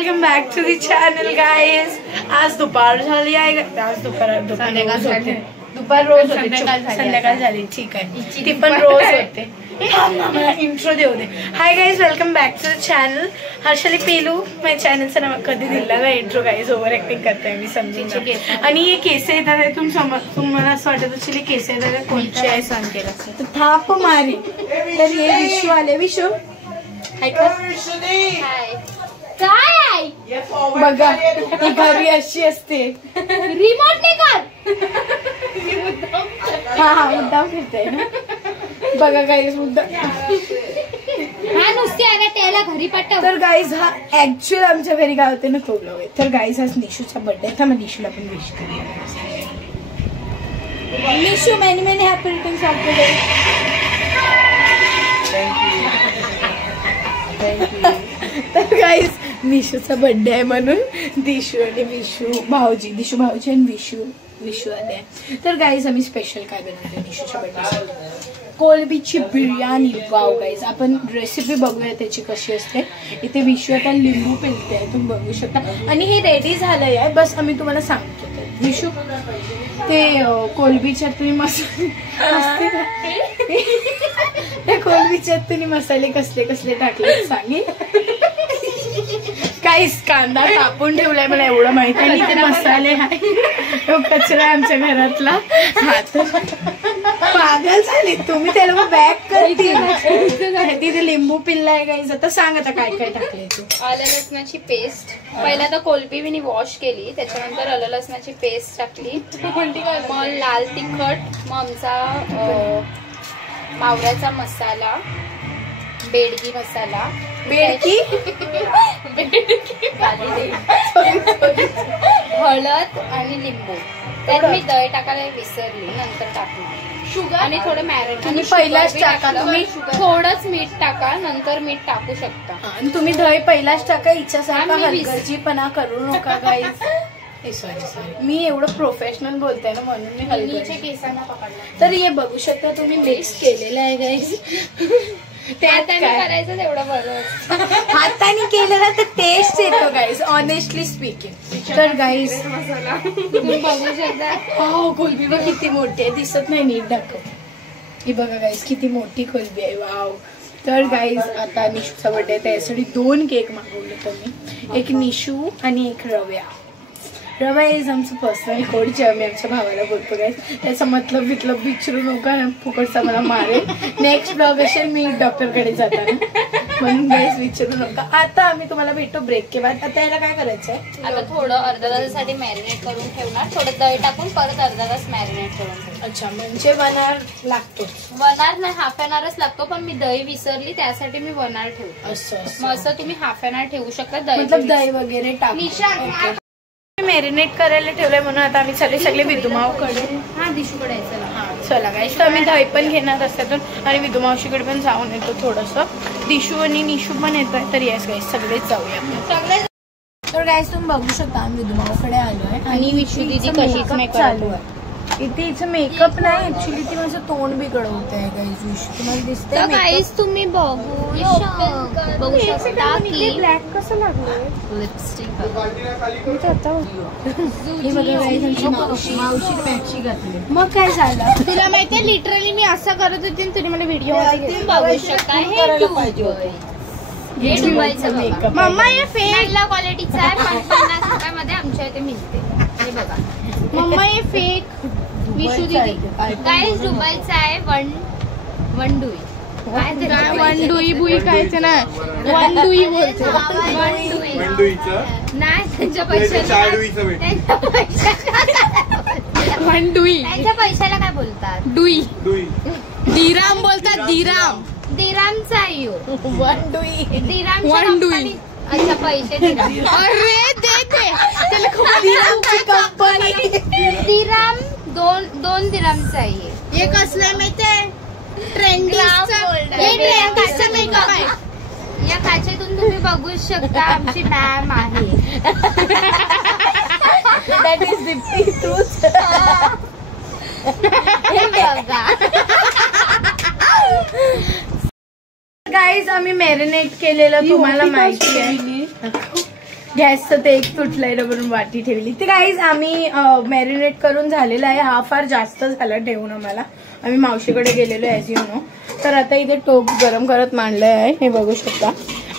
Welcome back to the channel guys. आज दुपार झाली आहे. आज दुपार रोज होते, संध्याकाळ झाली. ठीक आहे, ती पण रोज होते. मला इंट्रो देऊ दे. Hi guys, welcome back to the channel. Harshali Pelu माझ्या चॅनलचं नाव कधी दिला ना इंट्रो. गाईज ओव्हर ऍक्टिंग करताय मी, समजून. आणि हे केस येतात तुम्हाला असं वाटत असेल केस येतात कोणचे आहे सांग केला थाप मारी. तर हे विशू आले. विशू काय बघा, घरी अशी असते. रिमोट हा मुद्दाम फिरताय ना. बघा गाईज मुद्दाम घरी पाठव. तर गाईज हा ऍक्च्युअल आमच्या घरी काय होते ना तो ब्लॉग आहे. तर गाईज आज निशूचा बर्थडे आहे. मग निशूला पण विश करूया. Nishu many many happy returns of the day. तर गाईज निशूचा बर्थडे आहे म्हणून दिशू आणि विशू भाऊजी, दिशू भाऊजी आणि विशू आले. तर गाईज आम्ही स्पेशल काय बनवतो निशूच्या बर्थडे? कोलबीची बिर्याणी. वाव गाईज, आपण रेसिपी बघूया त्याची कशी असते. इथे विशू आता लिंबू पिळते आहे, तुम्ही बघू शकता. आणि हे रेडी झालंय आहे, बस आम्ही तुम्हाला सांगतो. विशू ते कोलबीच्यात तुम्ही मसाले त्या कोलबीच्यात तुम्ही मसाले कसले कसले टाकले सांगे. काहीच कांदा कापून ठेवलाय मला एवढं माहिती आहे. ते मसाले आहे, तो कचरा आहे आमच्या घरातला. पागल झाले तुम्ही, त्याला बॅक करते. तिथे लिंबू पिल्लाय गाईज. आता सांग आता काय काय टाकले तू. आलं लसणाची पेस्ट. पहिला तर कोलबी मी वॉश केली, त्याच्यानंतर आलं लसणाची पेस्ट टाकली. मग लाल तिखट, मग आमचा मावळ्याचा मसाला, बेडगी मसाला, हळद आणि लिंबू. त्यात मी दही टाकायला विसरली, नंतर टाकली. शुगर आणि थोडं मॅरिनेट. आणि पहिलाच टाका तुम्ही, थोडंच मीठ टाका, नंतर मीठ टाकू शकता. आणि तुम्ही दही पहिलाच टाका. इच्छासारखा हलगर्जीपणा करू नका गाईज. सॉरी मी एवढं प्रोफेशनल बोलते ना म्हणून मी हलगर्जी केसांना पकडलं. तर हे बघू शकता तुम्ही मिक्स केलेलं आहे गाईज. करायचं तेवढं बरं. हाताने केलं ना तर टेस्ट येतो गाईज, ऑनेस्टली स्पीकिंग. तर गाईज बघू शकता. हो, कोलबी बघ किती मोठी आहे, दिसत नाही नीट दाखव. ही बघा गाईज किती मोठी कोलबी आहे. वाव. तर गाईज आता निशूचा बर्थडे आहे, त्यासाठी 2 केक मागवले तुम्ही. एक निशू आणि एक रव्या. रवा इज आमचं पर्सनल कोड जे आम्ही आमच्या भावाला बोलतो गाईज. त्याचा मतलब विचारू नका, फुकटचा मला मारेल. नेक्स्ट ब्लॉग असेल मी डॉक्टरकडे जाताना, म्हणून गाईज विचारू नका. आता आम्ही तुम्हाला भेटतो ब्रेक के बाद. आता याला काय करायचंय? आता थोडं अर्धा तासासाठी मॅरिनेट करून ठेवणार. थोडं दही टाकून परत अर्धा तास मॅरिनेट करून ठेवणार. अच्छा, म्हणजे 1 hour लागतो? 1 hour नाही, हाफ एन आवरच लागतो. पण मी दही विसरली, त्यासाठी मी 1 hour ठेवतो. असं मग असं तुम्ही हाफ एन आवर ठेवू शकता. दही वगैरे टाकून मॅरिनेट करायला ठेवलंय म्हणून आता आम्ही सगळे विदुमावकडे. हा, दिशूकडे यायचं. हा चला गाईस, तर आम्ही दही पण घेणार असतातून आणि विदुमावशीकडे पण जाऊन येतो थोडंसं. दिशू आणि निशू पण येतोय. तर येस गाईस, सगळेच जाऊया. तर गाईस तुम्ही बघू शकता आम्ही विदुमावकडे आलोय आणि विशू दीदी कशीच मेकअप चालू आहे. इथे हिचं मेकअप नाही, ऍक्च्युली ती माझं तोंड बिघडवत आहे गाईस. विशू तुम्हाला दिसतंय गाईस, तुम्ही बघू शकता की ब्लॅक कसं लागलं लिपस्टिक. मावशी पॅची घातली. मग काय झालं तुला माहितीये, लिटरली मी असं करत होती, तुझी मला व्हिडिओ बघू शकता. हे दुबईचं मेकअप. मम्मा हे फेक क्वालिटीचा आहे, 50 रुपयामध्ये आमच्या इथे मिळते. आणि बघा मम्मा हे फेक विशू दीदी गाईस दुबईचा आहे. वन डुई काय वन डुई बुई कायचं ना, वन डुई बोलते. नाही, त्यांच्या पैशाला वन डुई. त्यांच्या पैशाला काय बोलतात? डुई. दिराम बोलतात. दिरामचा आहे वन डुई. One dewy. अच्छा, पैसे दिराम. अरे दे दिरामची कंपनी. दिराम 2 दिरामचा आहे. हे कसलं माहितीये? ट्रेंडिंगचा मेकअप आहे. या काचेतून तुम्ही बघू शकता आमची मॅम आहे. That is Deepti. तूच गाईज आम्ही मॅरिनेट केलेलं तुम्हाला माहिती आहे. गॅसचं ते एक तुटलंय म्हणून वाटी ठेवली. ते गाईज आम्ही मॅरिनेट करून झालेला आहे. हा फार जास्त झाला ठेवून आम्हाला. आम्ही मावशीकडे गेलेलो ॲज यू नो. तर आता इथे टोप गरम करत मांडलंय आहे, हे बघू शकता.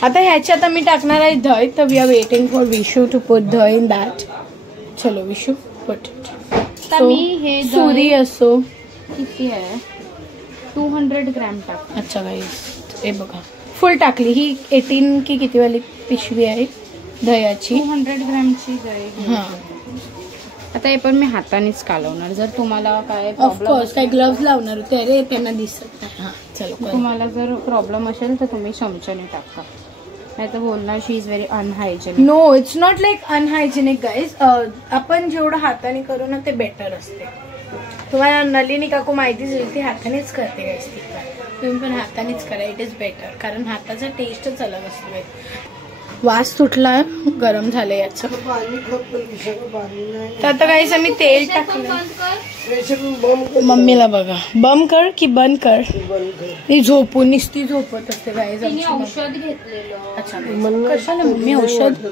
आता ह्याच्यात आम्ही टाकणार आहे दही. तर we are waiting for Vishu to put dahi in that. चलो विशू पुट इट. मी हे सुरी असो किती आहे 200 ग्रॅम टाक. अच्छा गाईज हे बघा फुल टाकली. ही 18 की किती वाली पिशवी आहे दह्याची. 200 ग्रॅमची दही. हा आता हे पण मी हातानेच कालवणार. जर तुम्हाला काय ऑफकोर्स काय ग्लव्स लावणार होते. अरे त्यांना दिसत नाही. हा चलो. तुम्हाला जर प्रॉब्लेम असेल तर तुम्ही चमच्याने टाका. नाही तर बोलणार she is very unhygienic. No it's not like unhygienic guys. आपण जेवढं हाताने करू ना ते बेटर असते. तुम्हाला नलिनी काकू माहितीच होईल ती हातानेच करते गाईज. ती तुम्ही पण हातानेच करा. It is better. कारण हाताचा टेस्टच अलग असतो. वास सुटला गरम झालं याचं. तर आता काहीच आम्ही तेल टाकलं. मम्मीला बघा बम कर की बंद कर. ही झोपून निसती झोपत असते गाईज. औषध घेतलेलं. अच्छा कशाला मम्मी औषध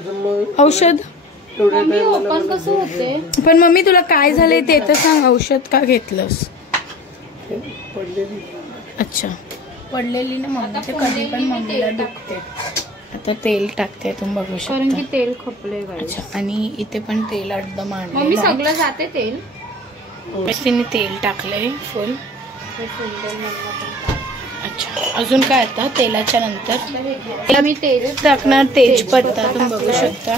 ओपन कसं होते. पण मम्मी तुला काय झालंय ते तर सांग. औषध का घेतलंस. अच्छा पडलेली ना मम्मी. ते कधी पण मम्मीला दुखते. आता तेल टाकते तुम्ही बघू शकता. कारण की तेल खपले. अच्छा आणि इथे पण तेल अर्ध मांडलं. मम्मी सगळं जाते तेल. तिने तेल टाकलंय फुल. अच्छा अजून काय आता तेलाच्या नंतर मी तेल टाकणार तेजपत्ता. तुम्ही बघू शकता.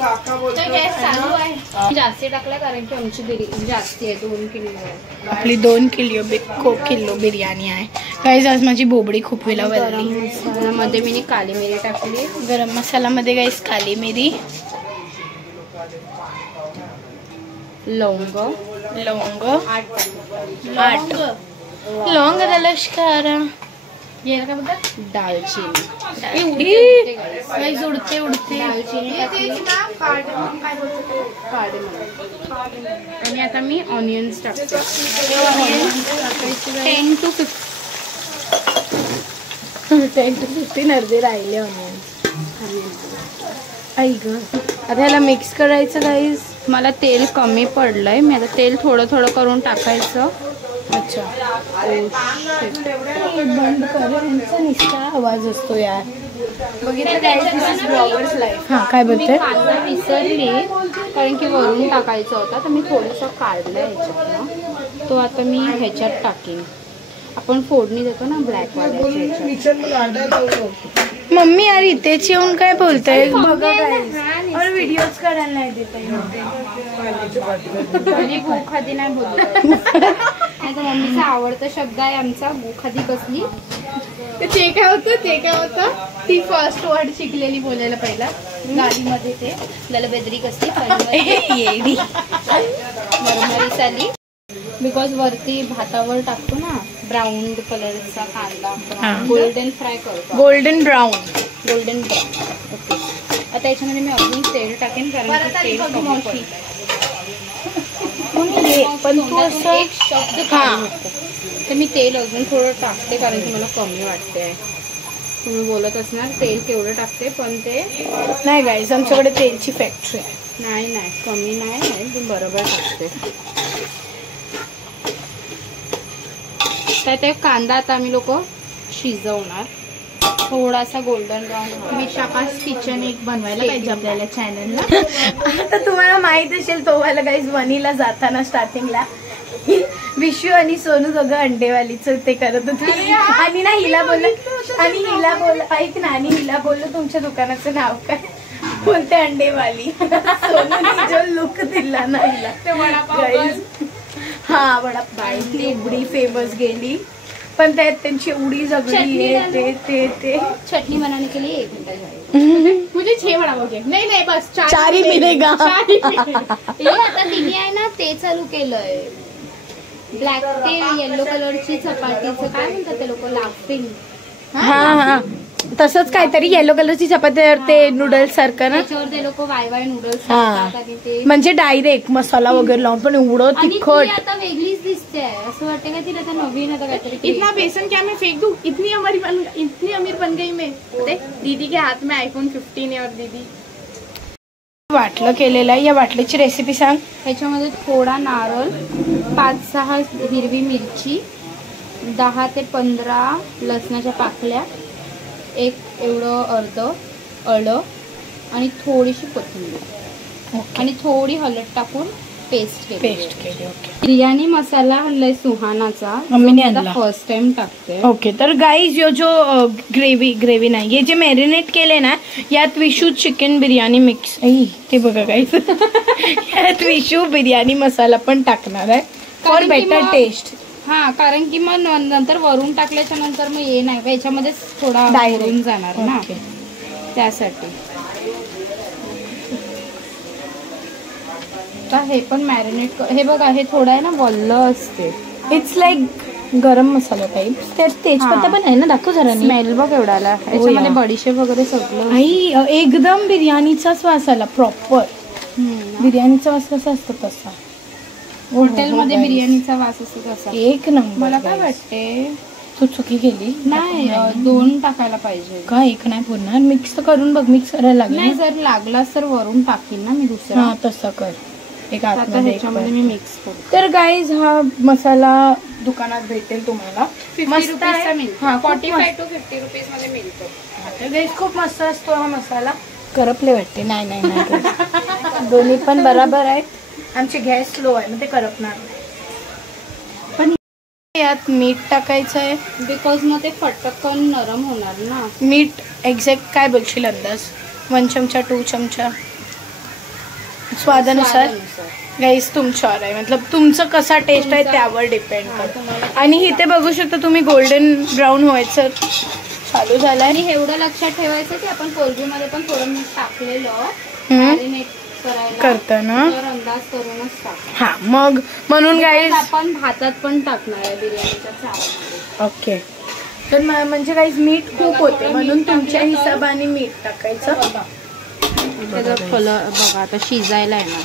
गॅस चालू आहे. जास्ती टाकला कारण की आमची बिर्याणी जास्ती आहे. 2 किलो आहे. आपली 2 किलो बिर्याणी आहे. काही आज माझी बोबडी खूप वेळा वळली. मध्ये मी काली मिरी टाकली. गरम मसाल्यामध्ये गाईस काली मिरी, लवंग 8 लवंग लष्करा. काय बोलतात दालचिनी. उडते दालचिनी आणि आता मी ऑनियन्स टाकते. 10 to 15 अर्धे राहिले ऑनियन्स. ऐक आता ह्याला मिक्स करायचं गाईज. मला तेल कमी पडलंय. मी आता तेल थोडं थोडं करून टाकायचं. अच्छा बंद कर. यांचा निस्ता आवाज असतो यार. बघितलं लाईफ. हा काय बोलते. कांदा विसरली कारण की वरून टाकायचा होता. तर मी थोडंसं काढलं ह्याच्यात. तो आता मी ह्याच्यात टाकीन. आपण फोडणी देतो ना ब्लॅक वाल्याच्या. मम्मी यार इथेच येऊन काय बोलताय. बघा काय व्हिडिओज काढायला नाही देत. गोखादी नाही बोलत. नाही तर मम्मीचा आवडता शब्द आहे आमचा गोखादी. कसली ते काय होतं ती फर्स्ट वर्ड शिकलेली बोलायला पहिला गाडीमध्ये. ते दलबेदरी कसली येडी मरमरीस आली. बिकॉज वरती भातावर टाकतो ना ब्राऊन कलरचा कांदा. गोल्डन फ्राय करतो. Golden brown. ओके. आता याच्यामध्ये मी अजून तेल टाकेन कारण तेल कमी. पण तू असं एक शब्द तर मी तेल अजून थोडं टाकते कारण की मला कमी वाटते. तुम्ही बोलत असणार तेल केवढं टाकते पण ते नाही गाईज आमच्याकडे तेलची फॅक्टरी आहे. नाही कमी नाही आहे. ती बरोबर टाकते. त्यात एक कांदा आता आम्ही लोक शिजवणार. थोडासा गोल्डन ब्राऊन. विशाखास किचन एक बनवायला पाहिजे आपल्याला चॅनलला. आता तुम्हाला माहित असेल तो वाला गाईज वनीला जाताना स्टार्टिंगला विशू आणि सोनू दोघं अंडेवालीच ते करत होते. आणि ना हिला बोललं ऐक ना. आणि हिला बोललो तुमच्या दुकानाचं नाव काय. बोलते अंडेवाली. सोनूने जो लुक दिला ना हिला. हा वडापाव. ती उडी फेमस गेली पण त्यात त्यांची उडी जगली. ते चटणी बनाने के लिए 1 घंटा जाएगा. मुझे 6 बनाओगे. नाही बस 4 ही मिलेगा. आता तिने आहे ना ते चालू केलंय. ब्लॅक ते येलो कलरची चपातीचं काय म्हणतात ते लोक लाफिंग. हा तसंच काहीतरी येलो कलरची चपाती ते नूडल्स सारखं ना. त्याच्यावर ते लोक वाय नूडल्स म्हणजे डायरेक्ट मसाला वगैरे लावून पण एवढं तिखट. आता वेगळीच दिसते. असं वाटतं का तिला आता नवीन आता काहीतरी. इतना बेसन क्या मैं फेंक दूं. इतनी अमीर बन गई मैं. दीदी के हाथ में iPhone 15 है और दीदी वाटलं केलेलं आहे. या वाटल्याची रेसिपी सांग. ह्याच्यामध्ये थोडा नारळ, 5-6 हिरवी मिरची, 10 ते 15 लसणाच्या पाकल्या, एक एवढं अर्ध आलं आणि थोडीशी कोथिंबीर आणि थोडी हळद टाकून पेस्ट केली. ओके. बिर्याणी मसाला लय सुहानाचा मम्मीने आणला फर्स्ट टाइम टाकते. ओके. तर गाईज यो जो ग्रेव्ही नाही, हे जे मॅरिनेट केले ना, यात विशू चिकन बिर्याणी मिक्स, ते बघा गाईज यात विशू बिर्याणी मसाला पण टाकणार आहे फॉर बेटर टेस्ट. हा, कारण की मग नंतर वरून टाकल्याच्या नंतर मग हे नाही, याच्यामध्ये थोडा डायरेक्ट जाणार ना, त्यासाठी. हे पण मॅरिनेट, हे बघा हे थोडं आहे ना वल्ल असते. इट्स लाईक गरम मसाला टाईप. त्यात तेजपत्ता पण आहे ना, दाखव जरा. स्मेल बघ एवढाला. याच्यामध्ये बडीशेप वगैरे सगळं. आई एकदम बिर्याणीचा श्वास आला प्रॉपर. बिर्याणीचा वास कसा असतो तसा. हॉटेलमध्ये बिर्याणीचा वास असतो तसा. एक नंबर. मला काय वाटते तू चुकी केली. नाही, 2 टाकायला पाहिजे का? एक नाही पुरणार. मिक्स तर करून बघ. मिक्स करायला लागेल. नाही, जर लागला तर वरून टाकीन ना मी दुसरा. हा, तसं कर. एक ह्याच्यामध्ये मी मिक्स करतो. तर गाईज हा मसाला दुकानात भेटेल तुम्हाला. 50 रुपीजचा मिळतो. 45 to 50 रुपीज मध्ये मिळतो. तर गाईज खूप मस्त असतो हा मसाला. करपले वाटते. नाही दोन्ही पण बराबर आहेत. आमची गॅस स्लो आहे मग ते करपणार नाही. पण यात मीठ टाकायचं आहे बिकॉज मग ते फटकन नरम होणार ना. मीठ एक्झॅक्ट काय बोलशील अंदाज? 1 चमचा 2 चमचा स्वादानुसार. गाईस तुमच्यावर आहे, मतलब तुमचं कसा टेस्ट आहे त्यावर डिपेंड करतं. आणि इथे बघू शकता तुम्ही गोल्डन ब्राऊन व्हायचं चालू झालं. आणि एवढं लक्षात ठेवायचं की आपण कोलबीमध्ये पण थोडं मीठ टाकलेलं मॅरिनेट करताना अंदाज करूनच टाक. हा, मग म्हणून गाईस आपण भातात पण टाकणार आहे बिर्याणीच्या चावलमध्ये. ओके. तर म्हणजे गाईस मीठ खूप होते म्हणून तुमच्या हिशोबाने मीठ टाकायचं. त्याचा कलर बघा आता शिजायला आहे ना,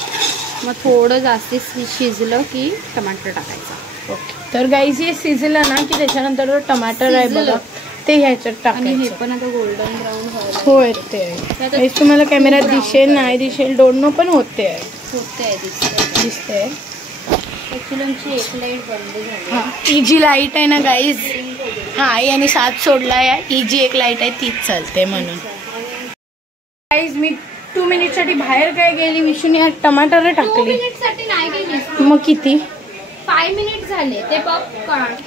मग थोडं जास्त शिजलं की टमाटर टाकायचं. ओके. तर गाईस हे शिजलं ना की त्याच्यानंतर टमाटर आहे बघा ते ह्याच्यात टाकायचं. हे पण आता गोल्डन ब्राऊन व्हायला होय. ते तुम्हाला कॅमेऱ्यात दिसेल नाही दिसेल डोंट नो, पण होते दिसते. ऍक्च्युली आमची एक लाईट बंद झाली. हा, ही जी लाईट आहे ना गाईज, हा याने 7 सोडला आहे. ही जी एक लाईट आहे तीच चालते म्हणून. गाईज मी 2 मिनिटसाठी बाहेर काय गेली, विशूने टमाटर टाकली. 2 मिनिटसाठी नाही गेली. मग किती? 5 मिनिट झाले ते बघ.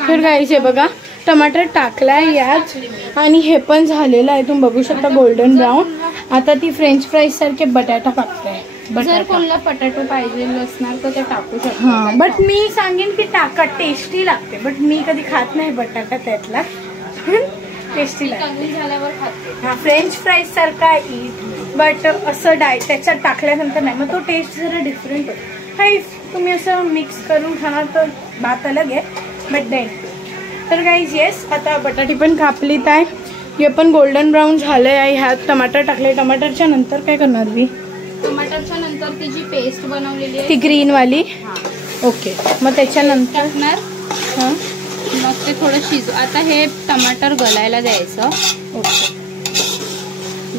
तर गाईज हे बघा टमाटर टाकलाय यात आणि हे पण झालेलं आहे. तुम्ही बघू शकता गोल्डन ब्राऊन. आता ती फ्रेंच फ्राईज सारखे बटाटा टाकताय. जर कोणाला बटाटो पाहिजे असणार तर ते टाकू शकतो. हा, बट मी सांगेन की टाका, टेस्टी लागते. बट मी कधी खात नाही बटाटा त्यातला. टेस्टी लागते झाल्यावर खाते. हा, फ्रेंच फ्राईज सारखा बट असं त्याच्यात टाकल्यानंतर नाही, मग तो टेस्ट जरा डिफरंट होतो. हाय, तुम्ही असं मिक्स करून खाणार तर बात अलग आहे. बट देन तर गाईज येस, आता बटाटी पण कापलीत आहे. हे पण गोल्डन ब्राऊन झाले आहे. ह्यात टमाटर टाकले. टमाटरच्या नंतर काय करणार मी? टमाटरच्या नंतर ती जी पेस्ट बनवलेली आहे ती ग्रीन वाली. ओके. मग त्याच्यानंतर टाकणार. हां, मग ते थोडं शिजू. आता हे टमाटर गलायला द्यायचं. ओके.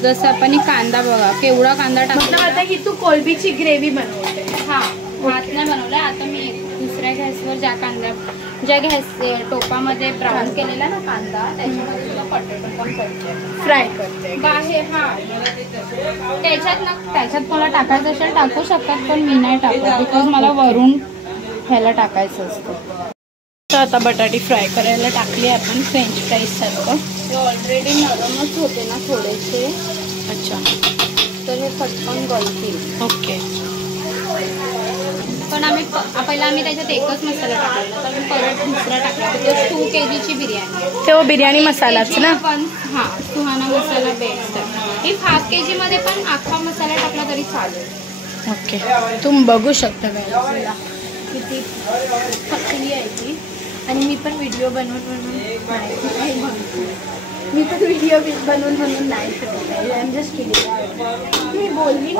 जसं आपण कांदा बघा केवढा कांदा टाकला. आता ही तू कोलबीची ग्रेव्ही बनवते. हा, भात नाही बनवलाय. आता मी दुसऱ्या गॅसवर ज्या गॅस टोपामध्ये ब्राऊन केलेला ना कांदा, त्याच्यामध्ये तुला बटाटा पण करते, फ्राय करते बाहेर. हा, त्याच्यात मला टाकायचं असेल टाकू शकतात, पण मी नाही टाकत बिकॉज मला वरून ह्याला टाकायचं असतं. तर आता बटाटी फ्राय करायला टाकली आपण फ्रेंच फ्राईज सारखं. ते ऑलरेडी नरमच होते ना थोडेसे. अच्छा. तर हे पटकन गळतील. ओके. पण पहिला आम्ही त्याच्यात एकच मसाला टाकला, तर परत दुसरा टाकला. बिकॉज 2 kg बिर्याणी आहे. तेव्हा बिर्याणी मसालाच ना. पण हा, सुहाना मसाला बेस्ट आहे. ही 5 kg मध्ये पण अख्खा मसाला टाकला तरी चालेल. ओके. तुम्ही बघू शकता काय किती थकली आहे ती. आणि मी पण व्हिडिओ बनवून नाही मी बोलली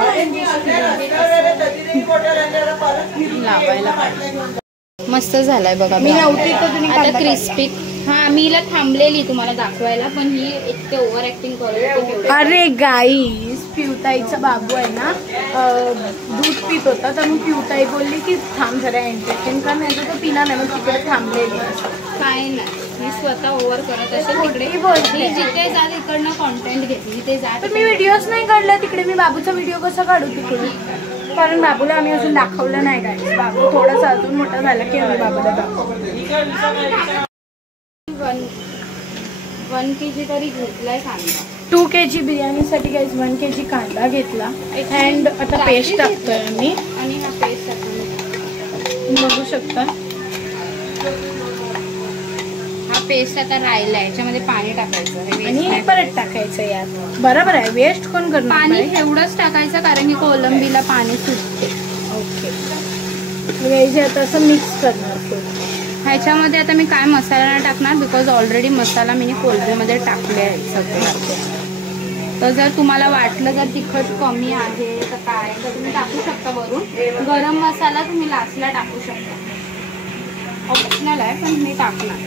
लावायला पाहिजे. मस्त झालाय बघा. मी नव्हती तर तुम्ही आता क्रिस्पी हा मी हिला थांबलेली तुम्हाला दाखवायला, पण ही इतके ओव्हर ऍक्टिंग करत. अरे गाईस, पिवताईचा बाबू आहे ना दूध पित होता, तर मग पिवताई बोलली की थांब जरा एंटरटेन कर, नाही तर तो पिला नाही, मग तिकडे थांबलेली. काय नाही, मी स्वतः ओव्हर करत असेल तिकडे बोलते. जिथे जा तिकडनं कॉन्टेंट घेते, जिथे जा. पण मी व्हिडिओच नाही काढला तिकडे. मी बाबूचा व्हिडिओ कसा काढू तिकडे, कारण बाबूला आम्ही अजून दाखवलं नाही गाईस. बाबू थोडासा अजून मोठा झाला की आम्ही बाबूला दाखवू. 1 kg तरी घेतलाय कांदा. 2 kg बिर्याणीसाठी गाईस 1 kg कांदा घेतला. अँड आता पेस्ट टाकतोय आम्ही, आणि हा पेस्ट टाकून बघू शकता. हा पेस्ट आता राहिला, याच्यामध्ये पाणी टाकायचं आणि परत टाकायचं यात. बरोबर आहे, वेस्ट कोण करणार? पाणी एवढंच टाकायचं कारण की कोलंबीला पाणी सुटते. ओके, आता असं मिक्स करणार. ह्याच्यामध्ये आता मी काय मसाला नाही टाकणार, बिकॉज ऑलरेडी मसाला मी कोलंबीमध्ये टाकले आहे सगळे. तर जर तुम्हाला वाटलं जर तिखट कमी आहे तर काय, तर तुम्ही टाकू शकता वरून. गरम मसाला तुम्ही लास्टला टाकू शकता, ऑप्शनल आहे, पण मी टाकणार.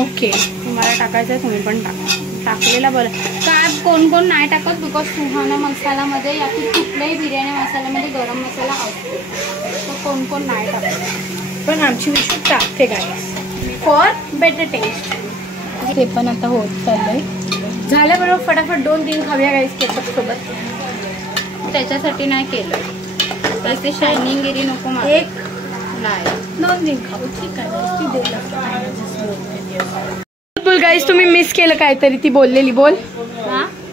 ओके, तुम्हाला टाकायचं आहे तुम्ही पण टाका. टाकलेला बरं. काय कोण कोण नाही टाकत, बिकॉज सुहाना मसाल्यामध्ये या की कुठल्याही बिर्याणी मसाल्यामध्ये गरम मसाला असतो, तर कोण कोण नाही टाकत. पण आमची विषय टाकते गाईस फॉर बेटर टेस्ट. ते पण आता होत चाललंय. झालं बरोबर, फटाफट 2-3 खाऊया गाईस केचप सोबत. त्याच्यासाठी नाही केलं, तर ते शायनिंग गिरी नको मला. 1 नाही 2-3 खाऊ, ठीक आहे. बोल गाईस, तुम्ही मिस केलं काहीतरी. ती बोललेली, बोल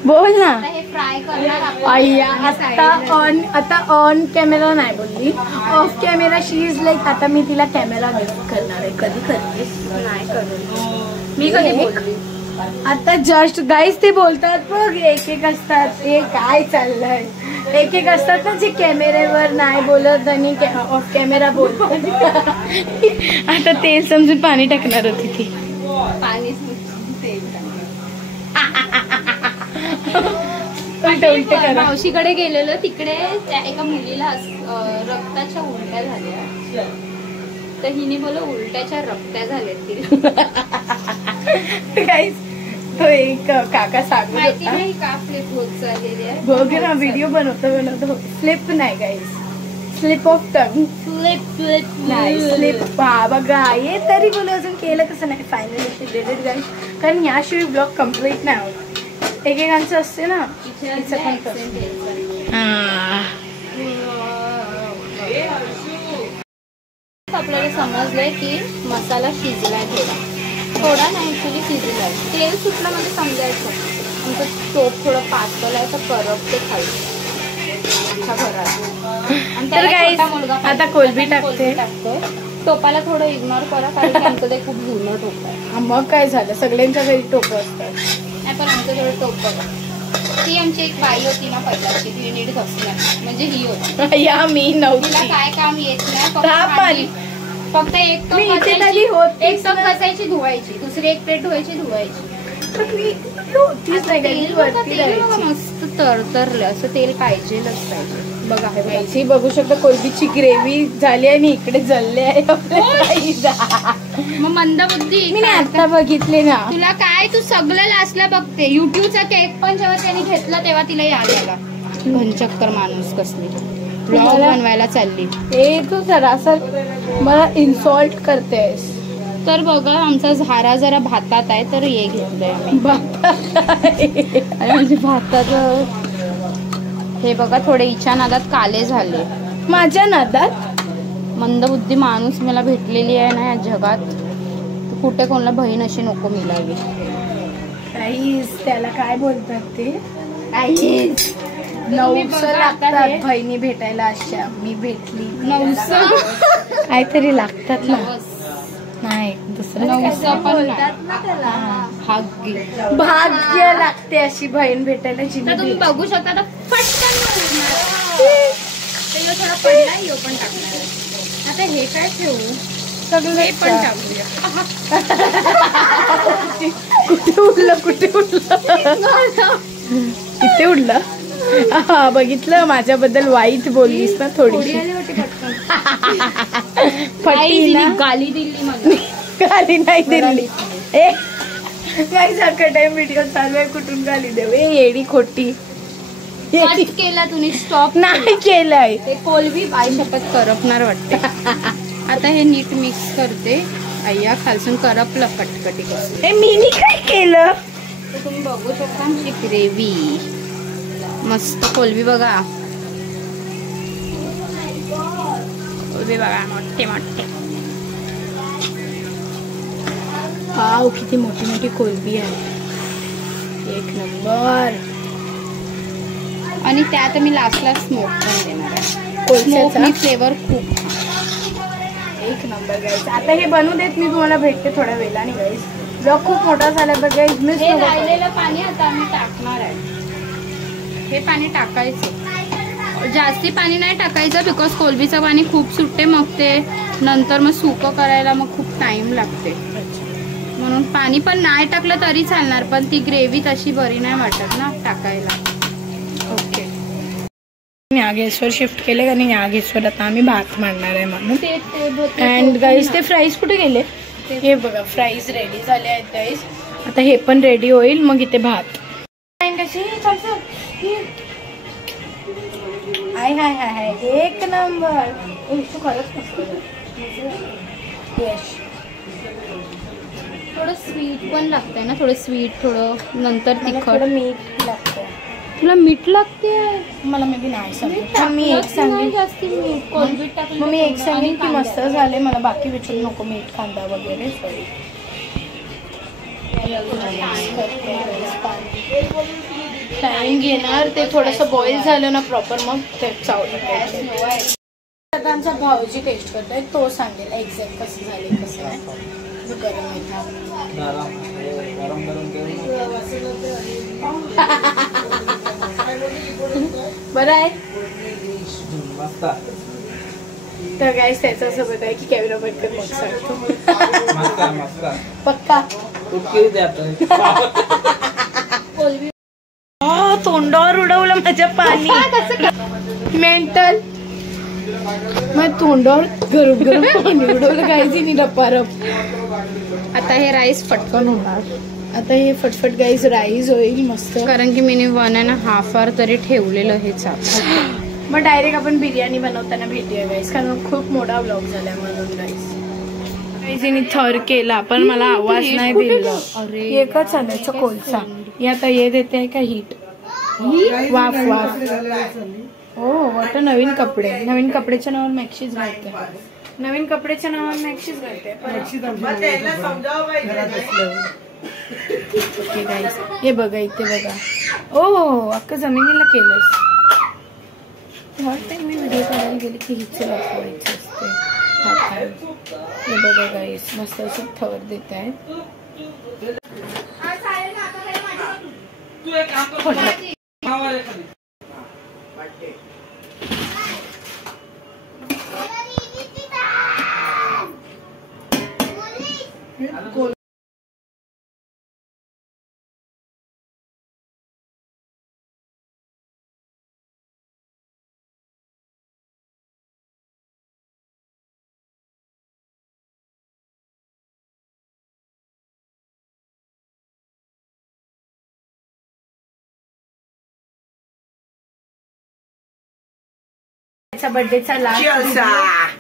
बोल ना. हे फ्राय करणार आपण. अय्या, आता ऑन कॅमेरा नाही बोलली, off camera she is like. आता मी तिला कॅमेरा गिफ्ट करणार आहे. कधी करतेस? नाही करू मी, कधी बोलली? आता जस्ट गाईस ते बोलतात बघ, एक असतात. हे काय चाललंय, एक असतात ना जे कॅमेऱ्यावर नाही बोलत आणि ऑफ कॅमेरा बोलतात. आता तेल समजून पाणी टाकणार होती ती. पाणी मावशीकडे गेलेलो, तिकडे त्या एका मुलीला रक्ताच्या उलट्या झाल्या, तर हिने बोल उलट्याच्या रक्त्या झाल्यात तिला. गाईस तो एक काका सांगत माहिती होता. नाही का फ्लिप होत चाललेली आहे. बघ ना, व्हिडिओ बनवतो फ्लिप नाही गाईस, स्लिप ऑफ टंग. फ्लिप नाही स्लिप. हा बघा, हे तरी बोल अजून केलं कसं नाही. फायनली डिलीट गाईस, कारण याशिवाय ब्लॉग कम्प्लीट नाही होत. एकेकांचं असते ना. आपल्याला समजलंय की मसाला शिजलाय, थोडा नाही ऍक्च्युली शिजलाय. तेल सुटलं म्हणजे समजायचं आमचं टोप थोडं पातळ आहे, तर करप ते खायचं घरात. आता कोलबी टाकते. टोपाला थोडं इग्नोर करा, कारण की आमचं ते खूप जुनं टोप आहे. मग काय झालं, सगळ्यांच्या घरी टोप असतात. नाही, पण आमचं थोडं टोप बघा. ती आमची एक बाई होती ना पहिल्याची, ती नीट घसल्या, म्हणजे ही होती. या मी नव्हती. तिला काय काम येत नाही, फक्त एक टप घासायची धुवायची, दुसरी एक प्लेट धुवायची. मस्त तरतरलं असं तेल पाहिजेलच पाहिजे. बघा हे बघू शकता, कोलबीची ग्रेव्ही झाली आणि इकडे जळले आहे. मग मंदबुद्धी मी आता बघितले ना. तुला काय, तू सगळं लास्टला बघते. युट्यूबचा केक पण जेव्हा त्यांनी घेतला तेव्हा तिला याद आला. घनचक्कर माणूस कसली ब्लॉग बनवायला चालली. तू सरासर मला इन्सॉल्ट करतेस. तर बघा, आमचा झारा जरा भातात आहे, तर हे घेतलंय आम्ही. म्हणजे भातात हे बघा, थोडे इच्छा नादात काले झाले. माझ्या नादात मंदबुद्धी माणूस मला भेटलेली आहे ना या जगात, कुठे कोणाला बहीण अशी नको मिळावी. त्याला काय बोलतात ते, नवस लागतात बहिणी भेटायला. अशा मी भेटली, नवस काहीतरी लागतात ना. नाही, दुसरं भाग्य लागते अशी बहीण भेटायला. तर तुम्ही बघू शकता, आता पटकन थोडा पडला, यो पण टाकणार. आता हे काय ठेवू, सगळे पण टाकूया. कुठे उडलं, कुठे उडलं, इथे उडलं. हा, बघितलं, माझ्याबद्दल वाईट बोललीस ना थोडी. गाली दिली मला. गाली नाही दिली. काय सारखा टाइम व्हिडिओ चालू आहे, कुठून गाली देऊ येडी खोटी. केला तुम्ही स्टॉप नाही केलंय ते कोलबी बाई शपथ करपणार वाटते. आता हे नीट मिक्स करते. अय्या खालसून करपलं कटकटी कसं. हे मी काय केलं तर तुम्ही बघू शकता आमची ग्रेव्ही मस्त. कोलबी बघा, कोलबी बघा मोठे मोठे. वाव किती मोठी मोठी कोलबी आहे, एक नंबर. आणि त्यात मी लास्टला स्मोक पण देणार आहे. कोळशाचा फ्लेवर खूप एक नंबर गाईस. आता हे बनवू देत, मी तुम्हाला भेटते थोड्या वेळाने गाईस. ब्लॉग खूप मोठा झाला बघ गाईस. मी राहिलेलं पाणी आता आम्ही टाकणार आहे. हे पाणी टाकायचं, जास्ती पाणी नाही टाकायचं बिकॉज कोलबीचं पाणी खूप सुटते, मग ते नंतर मग सुकं करायला मग खूप टाइम लागते. म्हणून पाणी पण नाही टाकलं तरी चालणार, पण ती ग्रेव्ही तशी बरी नाही वाटत ना टाकायला. ओके, या गॅसवर शिफ्ट केले का नाही, या गॅसवर आता आम्ही भात मांडणार आहे म्हणून. अँड गाईस ते फ्राईज कुठे गेले, हे बघा फ्राईज रेडी झाले आहेत गाईस. आता हे पण रेडी होईल, मग इथे भात. हाय हाय हाय हाय एक नंबर. तू खरंच मस्त. यश थोडं स्वीट पण लागतंय ना, थोडं स्वीट, थोडं नंतर तिखट. मीठ लागतं. तुला मीठ लागते? मला मे बी नाही सांगितलं. मी एक सांगेन जास्ती मीठ कोलबीत टाकलं. मग मी एक सांगेन की मस्त झाले, मला बाकी विचारू नको मीठ कांदा वगैरे. सॉरी टाइम घेणार ते, थोडंसं बॉईल झालं ना प्रॉपर, मग ते चावलं. आता आमचा भाऊजी टेस्ट करतोय, तो सांगेल एक्झॅक्ट कसं झाले कसं नाही. बरं आहे तर गाईस. त्याचं असं बघ आहे की कॅमेरा बंद कर मग सांगतो. पक्का तोंडावर उडवलं माझ्या पाणी. मेंटल मग तोंडावर गरम गरम पाणी उडवलं गाईज डपारप. आता हे राईस फटकन होणार. आता हे फटफट गाईज राईस होईल मस्त, कारण की मी 1.5 आवर तरी ठेवलेलं हे चालू. मग डायरेक्ट आपण बिर्याणी बनवताना भेटूया गाईज, कारण खूप मोठा व्लॉग झाला म्हणून गाईज. गाईजीने थर केला पण मला आवाज नाही दिला. अरे एकच आणायचं कोळसा. हे आता ये देते आहे का हीट, वाफ वाफ. हो वाटत नवीन कपडे, नवीन कपड्याच्या नावावर मॅक्सीच घालते, नवीन कपड्याच्या नावावर मॅक्सीच घालते. ओके गाईस हे बघा इथे बघा. ओ अक्का जमिनीला केलंस. हर टाइम मी व्हिडिओ करायला गेले की हिचे दाखवायचे असते हात. हे बघा गाईस मस्त असं थर देत आहेत. बर्थडेचा लास्ट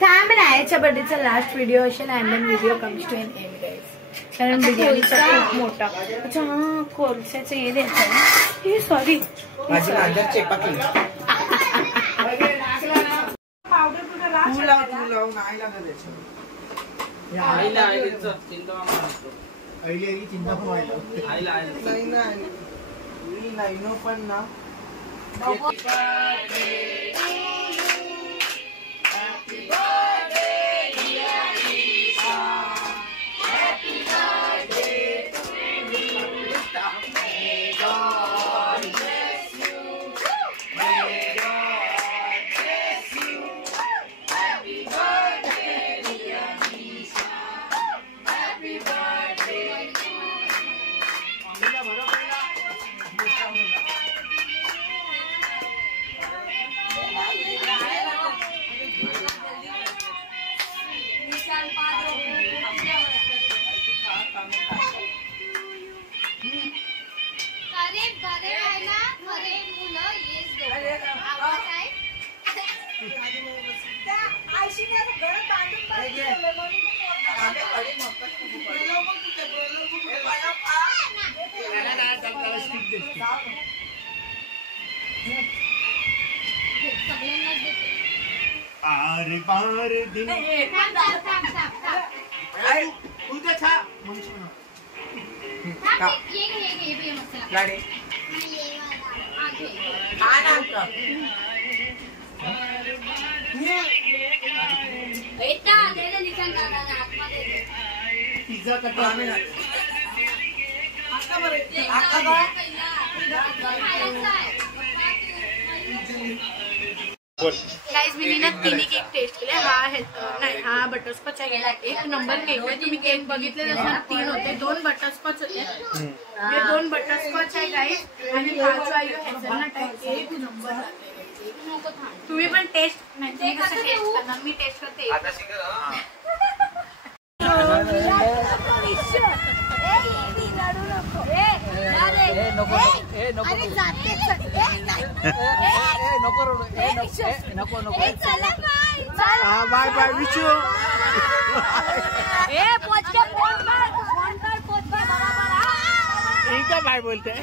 थांब ना, याच्या बर्थडेचा लास्ट व्हिडिओ असेल and then video comes to an end guys. कारण बिर्याणीचा खूप मोठा. अच्छा हा कोळशाचं हे द्यायचं ना. सॉरी पण ना. बार बार दिन उद्या खा लाडे पिझ्झा कटर गाईज मी ना तिन्ही केक टेस्ट केले. नाही हा बटरस्कॉच आहे. एक नंबर केक आहे. तुम्ही केक बघितले तर 3 होते, 2 बटरस्कॉच होते. हे 2 बटरस्कॉच आहे गाईज आणि 5 वायू हेझलनट आहे. एक नंबर लागले. तुम्ही पण टेस्ट नाही तुम्ही कसं टेस्ट करणार, मी टेस्ट करते. बाय बाय विशू इनका बाय बोलते.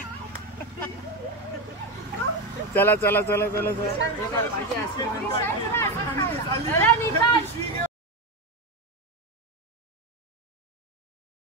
चला चला चला चला चला